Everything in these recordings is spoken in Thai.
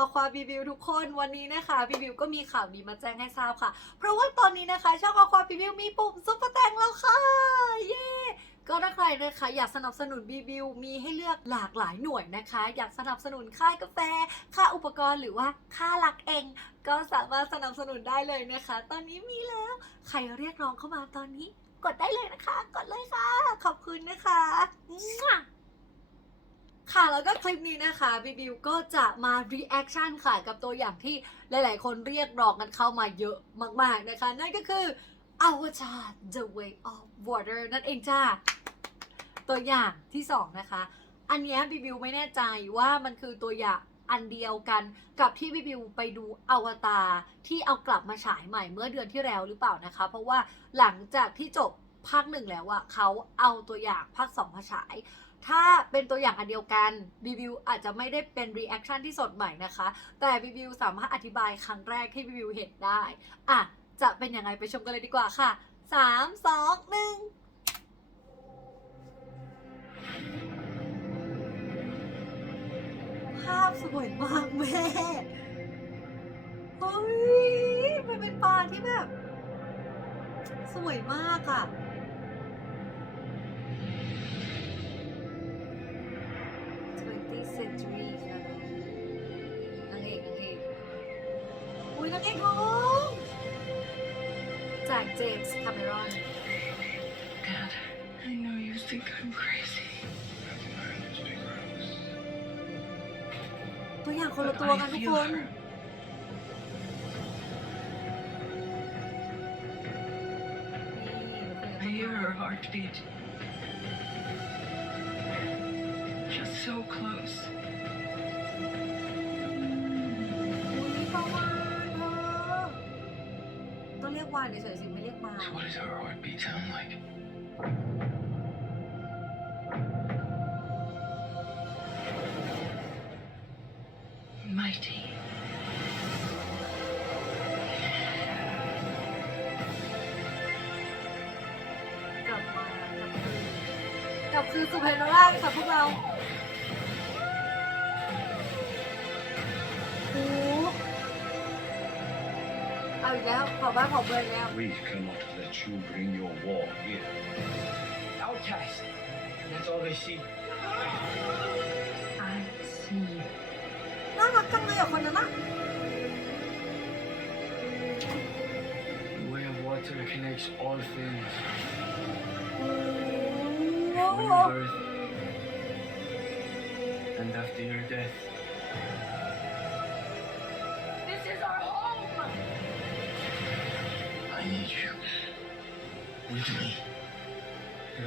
อควาบีบิวทุกคนวันนี้นะคะบีบิวก็มีข่าวดีมาแจ้งให้ทราบค่ะ เพราะว่าตอนนี้นะคะช่องอควาบีบิวมีปุ่มซุปเปอร์แตงแล้วค่ะ เย้ก็ถ้าใครนะคะอยากสนับสนุนบีบิวมีให้เลือกหลากหลายหน่วยนะคะ อยากสนับสนุนค่ายกาแฟ ค่าอุปกรณ์หรือว่าค่ารักเอง ก็สามารถสนับสนุนได้เลยนะคะ ตอนนี้มีแล้วใครเรียกร้องเข้ามาตอนนี้ กดได้เลยนะคะ กดเลยค่ะ ขอบคุณนะคะ ค่ะแล้วก็คลิปนี้นะคะบีบิวก็จะมา reaction ค่ะ กับตัวอย่างที่หลาย ๆ คนเรียกร้องกันเข้ามาเยอะมาก ๆ นะคะ นั่นก็คือ Avatar The Way of Water นั่นเองจ้า ตัวอย่างที่สองนะคะ อันเนี้ยบีบิวไม่แน่ใจว่ามันคือตัวอย่างอันเดียวกันกับที่บีบิวไปดูอวตารที่เอากลับมาฉายใหม่เมื่อเดือนที่แล้วหรือเปล่านะคะ เพราะว่าหลังจากที่จบภาคหนึ่งแล้วอะเขาเอาตัวอย่างภาคสองมาฉาย ถ้าเป็นตัวอย่างอันเดียวกันบีบิวอาจจะไม่ได้เป็นรีแอคชั่นที่สดใหม่นะคะ แต่บีบิวสามารถอธิบายครั้งแรกที่บีบิวเห็นได้อะจะเป็นยังไงไปชมกันเลยดีกว่าค่ะสามสองหนึ่งภาพสวยมากแม่เฮ้ย มันเป็นปลาที่แบบ สวยมากอะ่ะ อุ้ยนางเอกท้องจากเจมส์คาเมรอน Dad, I know you think I'm crazy, ตัวอย่างคนละ but ตัวกัน I ทุก feel คน her. I hear her heartbeat. Just so close. วานเฉยๆสิไม่เรียกมา So what does her heartbeat sound like? Mighty. กลับมากับคืนกลับคืนสุพรรณราชค่ะพวกเรา เอาอีกแล้วเผาบ้านเผาเมืองแล้ว We cannot let you bring your war here. outcast. That's all they see. I see. น่ารักจังเลยอ่ะคนนั้นอ่ะ The way of water connects all things. โอ้โห Before your birth and after your death. You with me.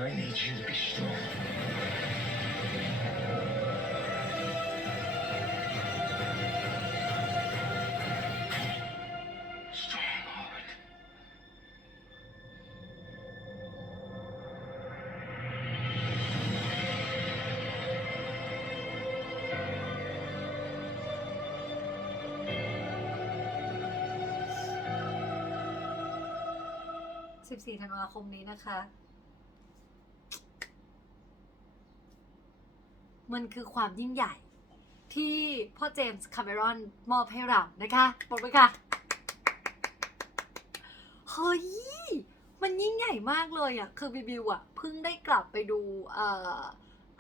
I need you to be strong. 14ธันวาคมนี้นะคะ มันคือความยิ่งใหญ่ที่พ่อเจมส์คาเมรอนมอบให้เรานะคะปรบมือค่ะ เฮ้ย มันยิ่งใหญ่มากเลยอะ คือบิวบิวอะ เพิ่งได้กลับไปดูเอ่อ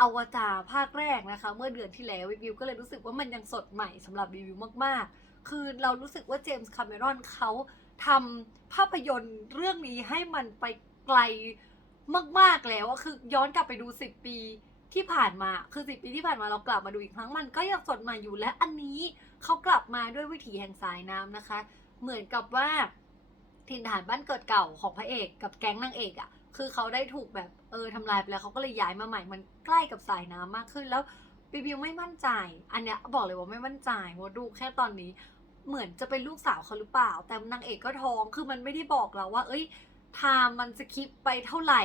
อวตารภาคแรกนะคะ เมื่อเดือนที่แล้วบิวบิวก็เลยรู้สึกว่ามันยังสดใหม่สำหรับบิวบิวมากๆ คือเรารู้สึกว่าเจมส์คาเมรอนเขา ทำภาพยนตร์เรื่องนี้ให้มันไปไกลมากๆแล้วคือย้อนกลับไปดู 10 ปีที่ผ่านมา คือ10ปีที่ผ่านมาเรากลับมาดูอีกครั้งมันก็ยังสดใหม่อยู่และอันนี้เขากลับมาด้วยวิถีแห่งสายน้ำนะคะ เหมือนกับว่าถิ่นฐานบ้านเกิดเก่าของพระเอกกับแก๊งนางเอกอะ่ะ คือเขาได้ถูกแบบเออทำลายไปแล้วเขาก็เลยย้ายมาใหม่ มันใกล้กับสายน้ำมากขึ้นแล้วบิวบิวไม่มั่นใจ อันเนี้ยบอกเลยว่าไม่มั่นใจว่าดูแค่ตอนนี้ เหมือนจะเป็นลูกสาวเขาหรือเปล่า แต่นางเอกก็ท้อง คือมันไม่ได้บอกเราว่า เอ้ยไทม์มันสคิปไปเท่าไหร่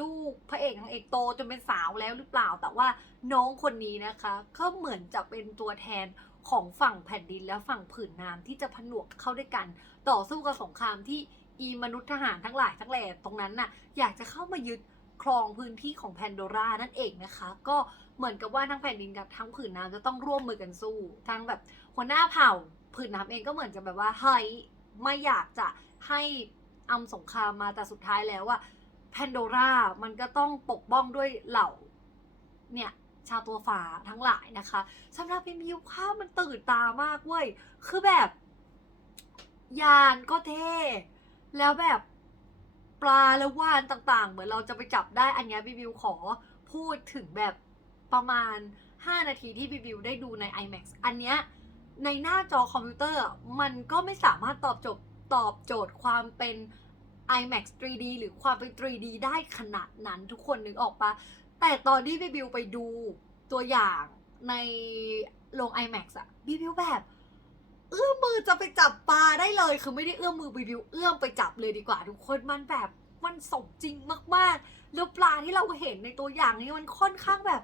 ลูกพระเอกนางเอกโตจนเป็นสาวแล้วหรือเปล่า แต่ว่าน้องคนนี้นะคะก็เหมือนจะเป็นตัวแทนของฝั่งแผ่นดินและฝั่งผืนน้ำที่จะผนวกเข้าด้วยกัน ต่อสู้กับสงครามที่อีมนุษย์ทหารทั้งหลายทั้งแหล่ตรงนั้นน่ะอยากจะเข้ามายึดครองพื้นที่ของแพนโดรานั่นเองนะคะ ก็เหมือนกับว่าทั้งแผ่นดินกับทั้งผืนน้ำจะต้องร่วมมือกันสู้ ทั้งแบบหัวหน้าเผ่า ผืนน้ำเองก็เหมือนจะแบบว่าเฮ้ยไม่อยากจะให้อำสงครามมาแต่สุดท้ายแล้วอะแพนโดรามันก็ต้องปกป้องด้วยเหล่าเนี่ยชาวตัวฝาทั้งหลายนะคะสำหรับพิมพ์ยูภาพมันตื่นตามากเว้ย คือแบบ ยานก็เท่ แล้วแบบปลาและว่านต่างๆ เหมือนเราจะไปจับได้อันเนี้ยบิบิวขอพูดถึงแบบประมาณ 5 นาทีที่บิบิวได้ดูใน IMAX อันเนี้ย ในหน้าจอคอมพิวเตอร์มันก็ไม่สามารถตอบโจทย์ตอบโจทย์ความเป็น IMAX 3D หรือความเป็น 3D ได้ขนาดนั้นทุกคนนึกออกปะแต่ตอนที่บิบิวไปดูตัวอย่างในโรง IMAX อะบิบิวแบบ เอื้อมมือจะไปจับปลาได้เลย คือไม่ได้เอื้อมมือบิบิวเอื้อมไปจับเลยดีกว่า ทุกคนมันแบบมันสมจริงมากๆแล้วปลาที่เราเห็นในตัวอย่างนี้มันค่อนข้างแบบ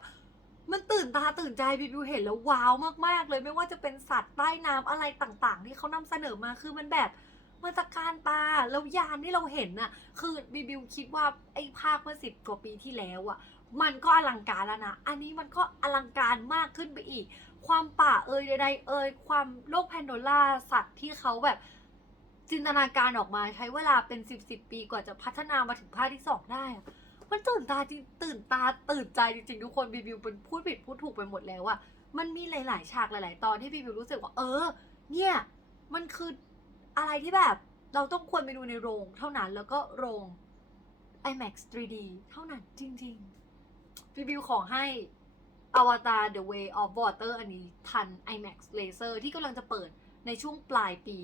มันตื่นตาตื่นใจบิบิวเห็นแล้วว้าวมากๆ เลยไม่ว่าจะเป็นสัตว์ใต้น้ำอะไรต่างๆ ที่เขานำเสนอมาคือมันแบบมันตะการตาแล้วยานที่เราเห็นน่ะ คือบิบิวคิดว่าไอ้ภาคเมื่อสิบกว่าปีที่แล้วอะมันก็อลังการแล้วนะ อันนี้มันก็อลังการมากขึ้นไปอีก ความป่าเอ่ยใดๆเอ่ยความโลกแพนโดล่าสัตว์ที่เขาแบบจินตนาการออกมาใช้เวลาเป็นสิบสิบปีกว่าจะพัฒนามาถึงภาคที่สองได้อะ มันตื่นตาจริงตื่นตาตื่นใจจริงๆทุกคนบีบิวเป็นพูดผิดพูดถูกไปหมดแล้วอะมันมีหลาย ๆ ฉากหลาย ๆ ตอนที่บีบิวรู้สึกว่า เออ เนี่ย มันคืออะไรที่แบบ เราต้องควรไปดูในโรง เท่านั้นแล้วก็โรง IMAX 3D เท่านั้นจริงๆรีวิวขอให้ Avatar The Way of Water อันนี้ทัน IMAX Laser ที่กำลังจะเปิดในช่วงปลายปี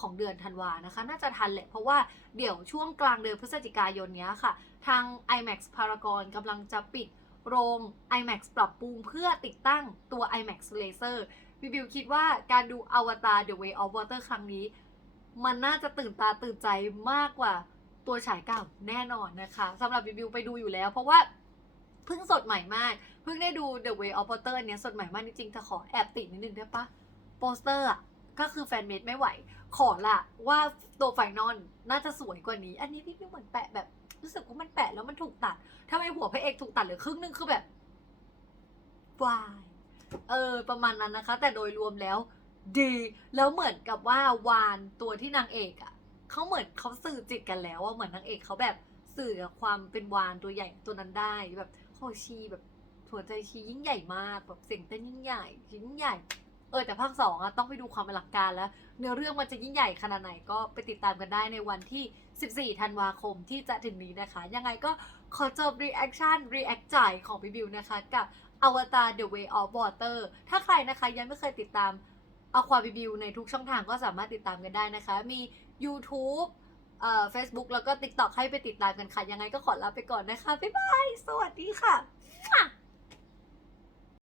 ของเดือนธันวานะคะ น่าจะทันแหละ เพราะว่าเดี๋ยวช่วงกลางเดือนพฤศจิกายนเนี้ยค่ะ ทาง IMAX Paragon กำลังจะปิดโรง IMAX ปรับปรุงเพื่อติดตั้งตัว IMAX Laser รีวิวคิดว่าการดู Avatar The Way of Water ครั้งนี้ มันน่าจะตื่นตาตื่นใจมากกว่าตัวฉายเก่าแน่นอนนะคะสำหรับรีวิวไปดูอยู่แล้ว เพราะว่าเพิ่งสดใหม่มาก เพิ่งได้ดู The Way of Water อันเนี้ยสดใหม่มากจริงๆแต่ขอแอบติดนิดนึงได้ปะโปสเตอร์อะก็คือแฟนเมดไม่ไหว ขอละว่าตัวไฟนอลน่าจะสวยกว่านี้ อันนี้พี่พี่เหมือนแปะแบบ รู้สึกว่ามันแปะแล้วมันถูกตัดถ้าไมหัวพระเอกถูกตัดเหลือครึ่งนึงคือแบบวายเออประมาณนั้นนะคะ แต่โดยรวมแล้ว ดี แล้วเหมือนกับว่าวานตัวที่นางเอกอะ่ะเขาเหมือนเขาสื่อจิตกันแล้วว่าเหมือนนางเอกเขาแบบสื่อกับความเป็นวานตัวใหญ่ตัวนั้นได้แบบโหชีแบบหัวใจชียิ่งใหญ่มากแบบเสียงเต้นยิ่งใหญ่ยิ่งใหญ่ เออแต่ภาคสองอะต้องไปดูความอลังการแล้ว เนื้อเรื่องมันจะยิ่งใหญ่ขนาดไหนก็ไปติดตามกันได้ในวันที่ 14 ธันวาคมที่จะถึงนี้นะคะ ยังไงก็ขอจบ reaction react จ่ายของพี่บิวนะคะ กับ Avatar The Way of Water ถ้าใครนะคะยังไม่เคยติดตามเอาความรีวิวในทุกช่องทางก็สามารถติดตามกันได้นะคะ มี YouTube เอ่อ Facebook แล้วก็ TikTok ให้ไปติดตามกันค่ะ ยังไงก็ขอลาไปก่อนนะคะ บ๊ายบาย สวัสดีค่ะ